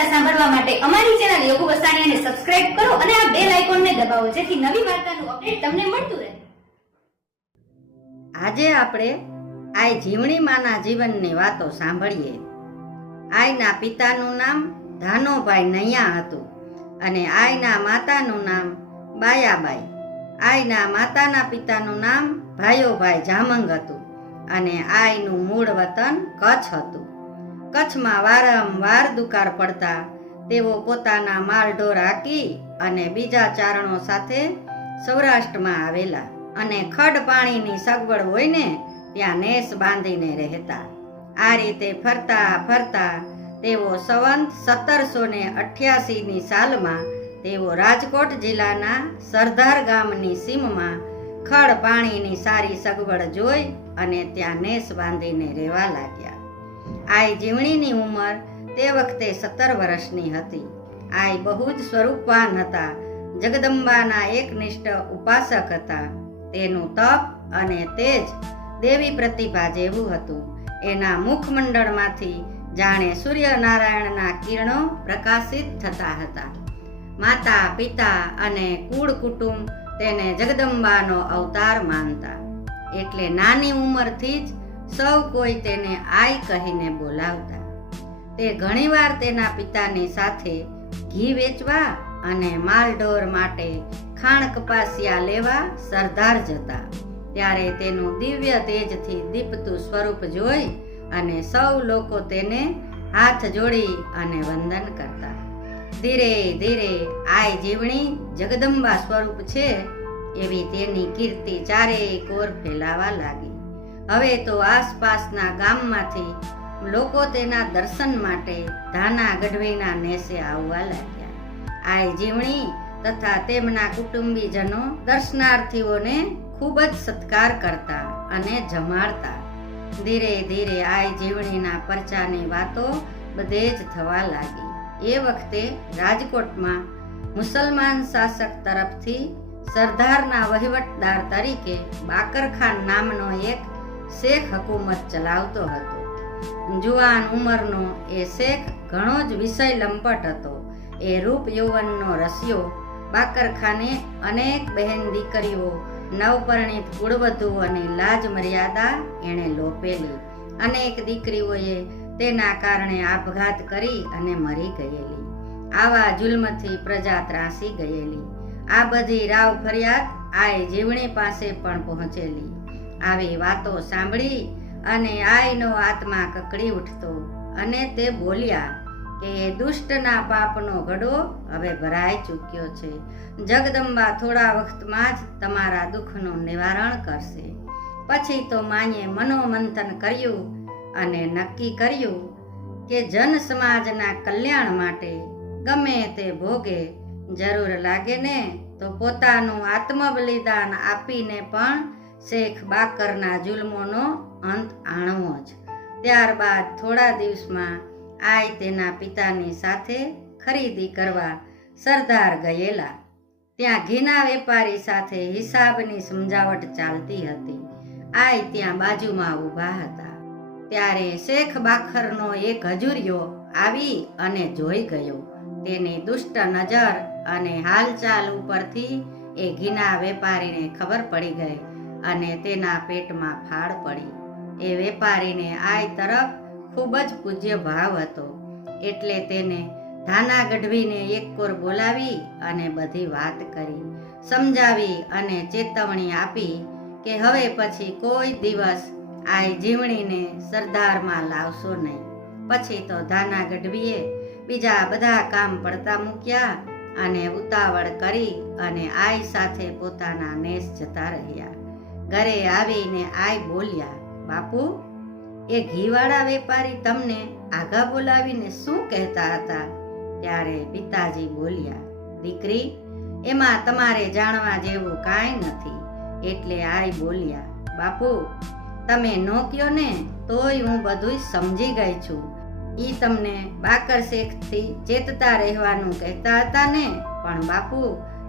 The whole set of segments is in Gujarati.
વાર્તા સાંભળવા માટે અમારી ચેનલ યોગુ વસાણીયાને સબસ્ક્રાઇબ કરો અને આ બેલ આઇકોનને દબાવો, જેથી નવી વાર્તાનું અપડેટ તમને મળતું રહે. આજે આપણે આઈ જીવણી માના જીવનની વાતો સાંભળીએ. આયના પિતાનું નામ ધાનોભાઈ નૈયા હતું અને આયના માતાનું નામ બાયાબાઈ. આઈના માતાના પિતાનું નામ ભાઈઓભાઈ જામંગ હતું અને આયનું મૂળ વતન કચ્છ હતું. કચ્છમાં વારંવાર દુકાળ પડતા. તેઓ પોતાના માલઢોર હાકી અને બીજા ચારણો સાથે સૌરાષ્ટ્રમાં આવેલા અને ખડ પાણીની સગવડ હોય ને ત્યાં નેસ બાંધીને રહેતા. આ રીતે ફરતા ફરતા તેઓ સંવંત સત્તરસો ને અઠ્યાસીની સાલમાં તેઓ રાજકોટ જિલ્લાના સરદાર ગામની સીમમાં ખડ પાણીની સારી સગવડ જોઈ અને ત્યાં નેસ બાંધીને રહેવા લાગ્યા. આઈ જીવણીની ઉંમર તે વખતે સત્તર વર્ષની હતી. આઈ બહુ જ સ્વરૂપવાન હતા. જગદંબાના એકનિષ્ઠ ઉપાસક હતા. તેનું તપ અને તેજ દેવી પ્રતિભા જેવું હતું. એના મુખમંડળમાંથી જાણે સૂર્યનારાયણના કિરણો પ્રકાશિત થતા હતા. માતા, પિતા અને કુળ કુટુંબ તેને જગદંબાનો અવતાર માનતા. એટલે નાની ઉંમરથી જ સૌ કોઈ તેને આઈ કહીને બોલાવતા. તે ઘણીવાર તેના પિતાની સાથે ઘી વેચવા અને માલઢોર માટે ખાણ કપાસિયા લેવા સરદાર જતા. ત્યારે તેનું દિવ્ય તેજથી દીપતું સ્વરૂપ જોઈ અને સૌ લોકો તેને હાથ જોડી અને વંદન કરતા. ધીરે ધીરે આય જીવણી જગદંબા સ્વરૂપ છે એવી તેની કીર્તિ ચારેય કોર ફેલાવા લાગી. હવે તો આસપાસના ગામમાંથી લોકો તેના દર્શન માટે ધાના ગઢવીના નેસે આવવા લાગ્યા. આય જીવણી તથા તેમના કુટુંબીજનો દર્શનાર્થીઓને ખૂબ જ સત્કાર કરતા અને જમાડતા. ધીરે ધીરે આય જીવણીના પરચાની વાતો બધે જ થવા લાગી. એ વખતે રાજકોટમાં મુસલમાન શાસક તરફથી સરદારના વહીવટદાર તરીકે બાકરખાન નામનો એક શેખ હકુમત ચલાવતો હતો. જુવાન ઉંમરનો એ શેખ ઘણો જ વિષય લંપટ હતો. એ રૂપ યૌવનનો રસિયો, બાકરખાને અનેક બહેન દીકરીઓ, નવપરણિત કુળવધુ અને લાજ મર્યાદા એણે લોપેલી. અનેક દીકરીઓએ તેના કારણે આપઘાત કરી અને મરી ગયેલી. આવા જુલ્મથી પ્રજા ત્રાસી ગયેલી. આ બધી રાવ ફરિયાદ આય જીવણી પાસે પણ પહોંચેલી. આવી વાતો સાંભળી અને આયનો આત્મા કકડી ઉઠતો અને તે બોલ્યા કે, દુષ્ટના પાપનો ઘડો હવે ભરાઈ ચૂક્યો છે. જગદંબા થોડા વખતમાં જ તમારા દુઃખનું નિવારણ કરશે. પછી તો માએ મનોમંથન કર્યું અને નક્કી કર્યું કે, જન સમાજના કલ્યાણ માટે ગમે તે ભોગે, જરૂર લાગે ને તો પોતાનું આત્મબલિદાન આપીને પણ શેખ બાકરના જુલ્મોનો અંત આણવો જ. ત્યારબાદ થોડા દિવસમાં આય તેના પિતાની સાથે ખરીદી કરવા સરદાર ગયેલા. ત્યાં ઘીના વેપારી સાથે હિસાબની સમજાવટ ચાલતી હતી. આય ત્યાં બાજુમાં ઊભા હતા. ત્યારે શેખ બાખરનો એક હજુરિયો આવી અને જોઈ ગયો. તેની દુષ્ટ નજર અને હાલચાલ ઉપરથી એ ઘીના વેપારીને ખબર પડી ગઈ. અને તેના પેટમાં ફાળ પડી. એ વેપારીને આય તરફ ખૂબ જ પૂજ્ય ભાવ હતો. એટલે તેને ધાના ગઢવીને એક કોર બોલાવી અને બધી વાત કરી. સમજાવી અને ચેતવણી આપી કે હવે પછી કોઈ દિવસ આય જીવણીને સરદારમાં લાવશો નહીં. પછી તો ધાના ગઢવીએ બીજા બધા કામ પડતા મૂક્યા અને ઉતાવળ કરી અને આય સાથે પોતાના નેસ જતા રહ્યા. ઘરે આવીને આય બોલ્યા, બાપુ, એ ઘીવાળા વેપારી તમને આગા બોલાવીને શું કહેતા હતા? ત્યારે પિતાજી બોલ્યા, દીકરી, એમાં તમારે જાણવા જેવું કાંઈ નથી. એટલે આય બોલ્યા, બાપુ, તમે નો કયો ને, તોય હું બધુંય સમજી ગઈ છું. ઈ તમને બાકર શેખથી ચેતતા રહેવાનું કહેતા હતા ને, પણ બાપુ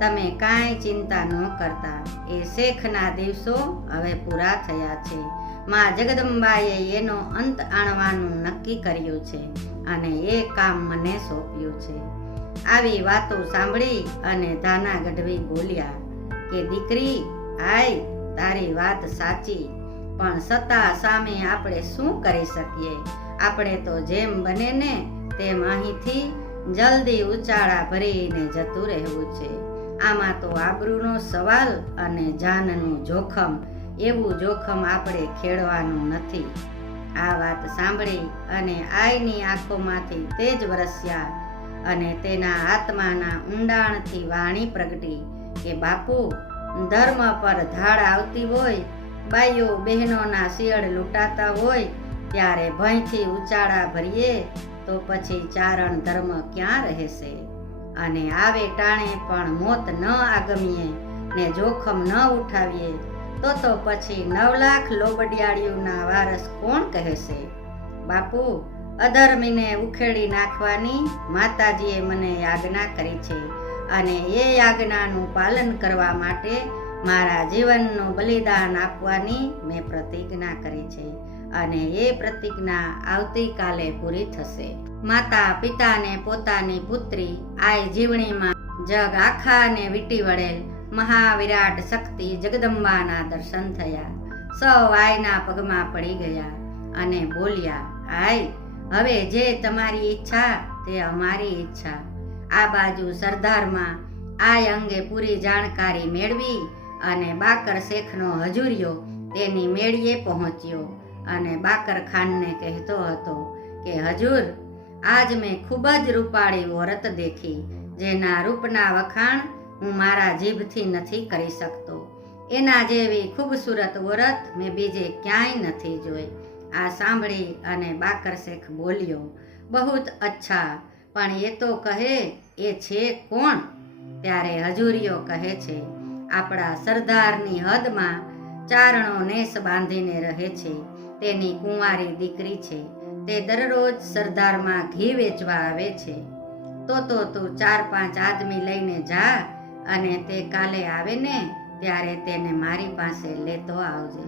તમે કાંઈ ચિંતા ન કરતા. એ શેખના દિવસો હવે પૂરા થયા છે. માં જગદંબાએ એનો અંત આણવાનું નક્કી કર્યું છે અને એ કામ મને સોંપ્યું છે. આવી વાતો સાંભળી અને ધાના ગઢવી બોલ્યા કે, દીકરી, આય, તારી વાત સાચી. પણ સત્તા સામે આપણે શું કરી શકીએ? આપણે તો જેમ બને ને તેમ અહીંથી જલ્દી ઉચાળા ભરીને જતું રહેવું છે. આમાં તો આબરૂનો સવાલ અને જાનનું જોખમ, એવું જોખમ આપણે ખેડવાનું નથી. આ વાત સાંભળી અને આઈની આંખોમાંથી તેજ વરસ્યા અને તેના આત્માના ઊંડાણથી વાણી પ્રગટી કે, બાપુ, ધર્મ પર ધાડ આવતી હોય, બાઈઓ બહેનોના શિયળ લૂંટાતા હોય, ત્યારે ભયથી ઉચાળા ભરીએ તો પછી ચારણ ધર્મ ક્યાં રહેશે? અને આવે ટાણે પણ મોત ન આગમીએ ને જોખમ ન ઉઠાવીએ, તો તો પછી નવ લાખ લોબડિયાળીઓના વારસ કોણ કહેશે? બાપુ, અધર્મીને ઉખેડી નાખવાની માતાજીએ મને યાજ્ઞા કરી છે અને એ યાજ્ઞાનું પાલન કરવા માટે મારા જીવનનું બલિદાન આપવાની મેં પ્રતિજ્ઞા કરી છે અને એ પ્રતિજ્ઞા આવતીકાલે પૂરી થશે. માતા પિતાને પોતાની પુત્રી આય જીવણીમાં જગ આખાને વીટી વળેલ મહાવિરાટ શક્તિ જગદંબાના દર્શન થયા. સૌ આયના પગમાં પડી ગયા અને બોલ્યા આય હવે જે તમારી ઈચ્છા તે અમારી ઈચ્છા. આ બાજુ સરદારમાં આય અંગે પૂરી જાણકારી મેળવી અને બાકર શેખનો હજુરિયો તેની મેળીએ પહોંચ્યો. અને બાકર ખાનને કહેતો હતો કે, હજુર, આજ મેં ખૂબ જ રૂપાળી ઓરત દેખી, જેના રૂપના વખાણ હું મારા જીભથી નથી કરી શકતો. એના જેવી ખૂબસૂરત ઓરત મેં બીજે ક્યાંય નથી જોઈ. આ સાંભળી અને બાકર શેખ બોલ્યો, બહુત અચ્છા, પણ એ તો કહે, એ છે કોણ? ત્યારે હજુરીઓ કહે છે આપણા સરદારની હદમાં ચારણો નેસ બાંધીને રહે છે. તેની કુંવારી દીકરી છે. તે દરરોજ સરદારમાં ઘી વેચવા આવે છે. તો તો તું ચાર પાંચ આદમી લઈને જા અને તે કાલે આવે ને ત્યારે તેને મારી પાસે લેતો આવજે.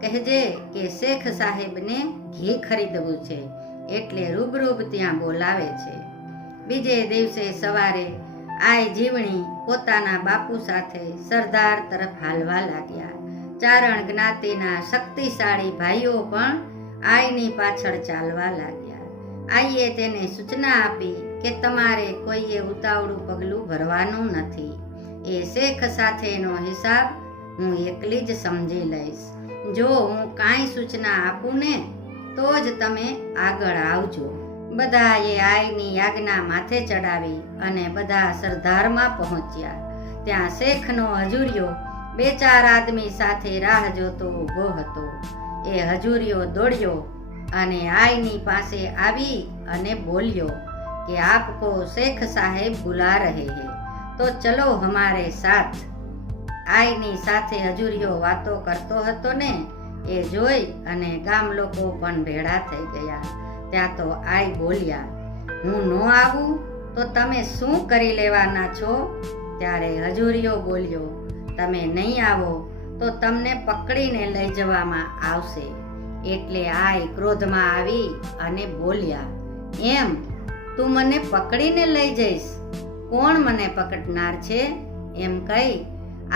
કહેજે કે શેખ સાહેબને ઘી ખરીદવું છે એટલે રૂબરૂબ ત્યાં બોલાવે છે. બીજે દિવસે સવારે આય જીવણી પોતાના બાપુ સાથે સરદાર તરફ હાલવા લાગ્યા. ચારણ જ્ઞાતિના શક્તિશાળી ભાઈઓ પણ આઈની પાછળ ચાલવા લાગ્યા. આઈએ તેને સૂચના આપી કે તમારે કોઈએ ઉતાવળું પગલું ભરવાનું નથી. એ શેખ સાથેનો હિસાબ હું એકલી જ સમજી લઈશ. જો હું કાંઈ સૂચના આપું ને, તો જ તમે આગળ આવજો. બધા આઈની આજ્ઞા માથે ચડાવી અને બધા સરદારમાં પહોંચ્યા. ત્યાં શેખનો હજુરિયો બે ચાર આદમી સાથે રાહ જોતો ઊભો હતો. એ હજુરિયો દોડ્યો અને આઈની પાસે આવી અને બોલ્યો કે આપકો શેખ સાહેબ બુલા રહે હે. તો ચલો હમારે સાથ. આઈની સાથે હજુરિયો વાતો કરતો હતો ને, એ જોઈ અને ગામ લોકો પણ ભેળા થઈ ગયા. ત્યાં તો આઈ બોલ્યા, હું ન આવું? તો તમે શું કરી લેવાના છો? ત્યારે હજુરિયો બોલ્યો, તમે નહીં આવો, તો તમને પકડીને લઈ જવામાં આવશે. એટલે આય ક્રોધમાં આવી અને બોલ્યા, એમ, તું મને પકડીને લઈ જઈશ? કોણ મને પકડનાર છે? એમ કહી,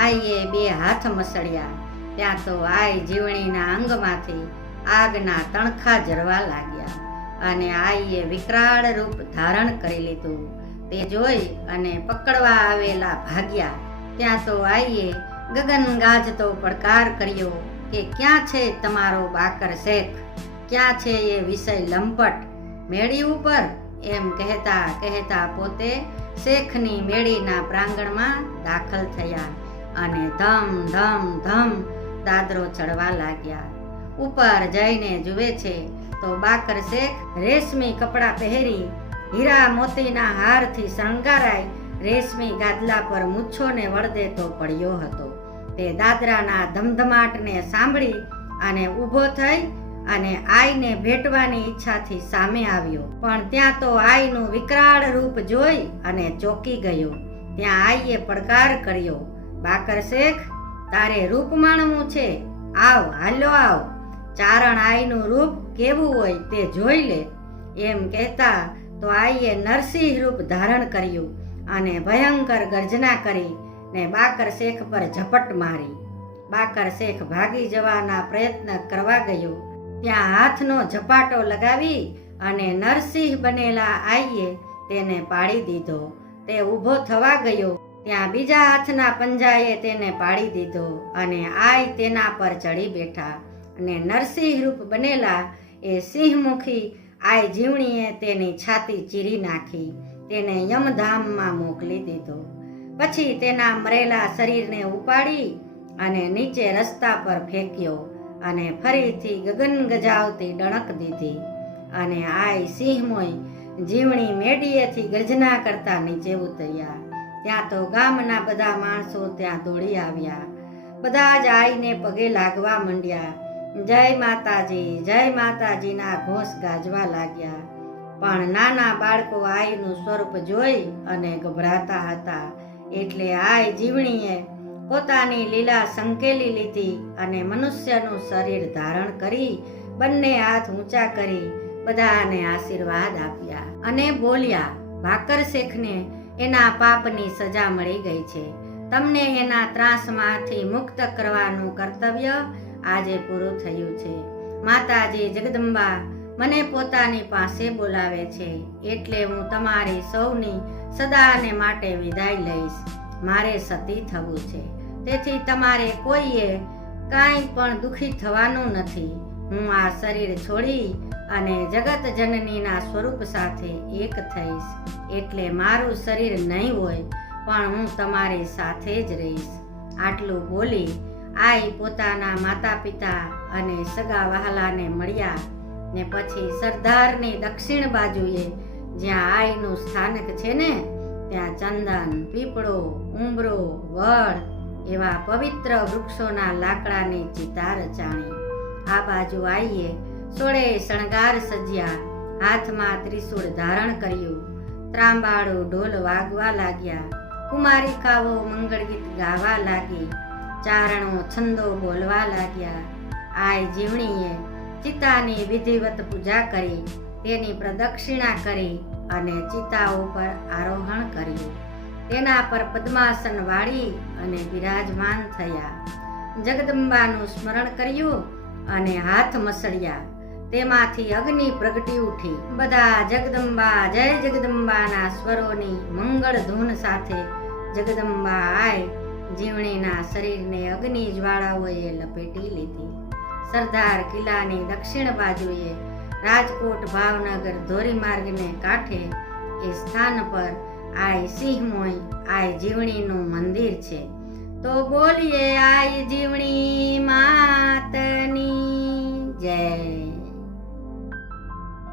આઈએ બે હાથ મસળ્યા. ત્યાં તો આય જીવણીના અંગમાંથી આગના તણખા જરવા લાગ્યા. અને આઈએ વિકરાળ રૂપ ધારણ કરી લીધું. તે જોઈ અને પકડવા આવેલા ભાગ્યા. ત્યાં તો આઈએ ગગન ગાજતો પડકાર કર્યો કે ક્યાં છે તમારો બાકર શેખ? ક્યાં છે એ વિષય લંપટ? મેળી ઉપર એમ કહેતા કહેતા પોતે શેખની મેળીના પ્રાંગણમાં દાખલ થયા અને ધમ ધમ ધમ દાદરો ચડવા લાગ્યા. ઉપર જઈને જુએ છે તો બાકર શેખ રેશમી કપડાં પહેરી હીરા મોતીના હારથી શણગારાઈ રેશમી ગાદલા પર મૂછોને વળદેતો પડ્યો હતો. તે દાદરાના ધમધમાટને સાંભળી અને ઊભો થઈ અને આઈને ભેટવાની ઈચ્છાથી સામે આવ્યો. પણ ત્યાં તો આઈનું વિકરાળ રૂપ જોઈ અને ચોકી ગયો. ત્યાં આઈએ પડકાર કર્યો. બાકર શેખ, તારે રૂપ માણવું છે? આવ, હાલો આવ. ચારણ આઈનું રૂપ કેવું હોય તે જોઈ લે. એમ કહેતા તો આઈએ નરસિંહ રૂપ ધારણ કર્યું અને ભયંકર ગર્જના કરી ને બાકર શેખ પર ઝપટ મારી. બાકર શેખ ભાગી જવાના પ્રયત્ન કરવા ગયો. ત્યાં હાથનો ઝપાટો લગાવી અને નરસિંહ બનેલા આઈએ તેને પાડી દીધો. તે ઊભો થવા ગયો. ત્યાં બીજા હાથના પંજાએ તેને પાડી દીધો અને આય તેના પર ચડી બેઠા. અને નરસિંહ રૂપ બનેલા એ સિંહમુખી આય જીવણીએ તેની છાતી ચીરી નાખી. તેને યમધામમાં મોકલી દીધો. પછી તેના મરેલા શરીરને ઉપાડી અને નીચે રસ્તા પર ફેંક્યો અને ફરીથી ગગન ગજાવતી ડણક દીધી. અને આય સિંહમોય જીવણી મેડીએથી ગર્જના કરતા નીચે ઉતર્યા. ત્યાં તો ગામના બધા માણસો ત્યાં દોડી આવ્યા. બધા જ આઈને પગે લાગવા માંડ્યા. જય માતાજી, જય માતાજીના ઘોષ ગાજવા લાગ્યા. પણ નાના બાળકો આઈનું સ્વરૂપ જોઈ અને ગભરાતા હતા. એટલે આય જીવણીએ પોતાની લીલા સંકેલી લીધી અને મનુષ્યનું શરીર ધારણ કરી બંને હાથ ઊંચા કરી બધાને આશીર્વાદ આપ્યા અને બોલ્યા, ભાકર શેખને એના પાપની સજા મળી ગઈ છે. તમને એના ત્રાસમાંથી મુક્ત કરવાનું કર્તવ્ય આજે પૂરું થયું છે. માતાજી જગદંબા મને પોતાની પાસે બોલાવે છે એટલે હું તમારી સૌની સદાને માટે વિદાય લઈશ. મારે સતી થવું છે. તેથી તમારે કોઈએ કાંઈ પણ દુખી થવાનું નથી. હું આ શરીર છોડી અને જગત જનનીના સ્વરૂપ સાથે એક થઈશ. એટલે મારું શરીર નહીં હોય, પણ હું તમારી સાથે જ રહીશ. આટલું બોલી આઈ પોતાના માતા પિતા અને સગા વહાલાને મળ્યા ને પછી સરદારની દક્ષિણ બાજુએ જ્યાં આઈનું સ્થાનક છે ને, ત્યાં ચંદન, પીપળો ઉંબરો વડ એવા પવિત્ર વૃક્ષોના લાકડાની ચિતા રચાણી આ બાજુ આઈએ સોળે શણગાર સજ્યા, હાથમાં ત્રિશૂળ ધારણ કર્યું. ત્રાંબાળું ઢોલ વાગવા લાગ્યા, કુમારિકાઓ મંગળ ગીત ગાવા લાગી. ચારણો છંદો બોલવા લાગ્યા. આય જીવણીએ ચિતાની વિધિવત પૂજા કરી, તેની પ્રદક્ષિણા કરી અને ચિતા ઉપર આરોહણ કર્યું. તેના પર પદ્માસન વાળી અને બિરાજમાન થયા. જગદંબાનું સ્મરણ કર્યું અને હાથ મસળ્યા. તેમાંથી અગ્નિ પ્રગટી ઉઠી. બધા જગદંબા, જય જગદંબાના સ્વરોની મંગળ ધૂન સાથે જગદંબા આય જીવણીના શરીરને અગ્નિ જ્વાળાઓએ લપેટી લીધી. સરદાર કિલ્લાની દક્ષિણ બાજુએ રાજકોટ ભાવનગર ધોરીમાર્ગને કાંઠે એ સ્થાન પર આય સિંહમોય આય જીવણીનું મંદિર છે. તો બોલીએ આય જીવણી માતની જય.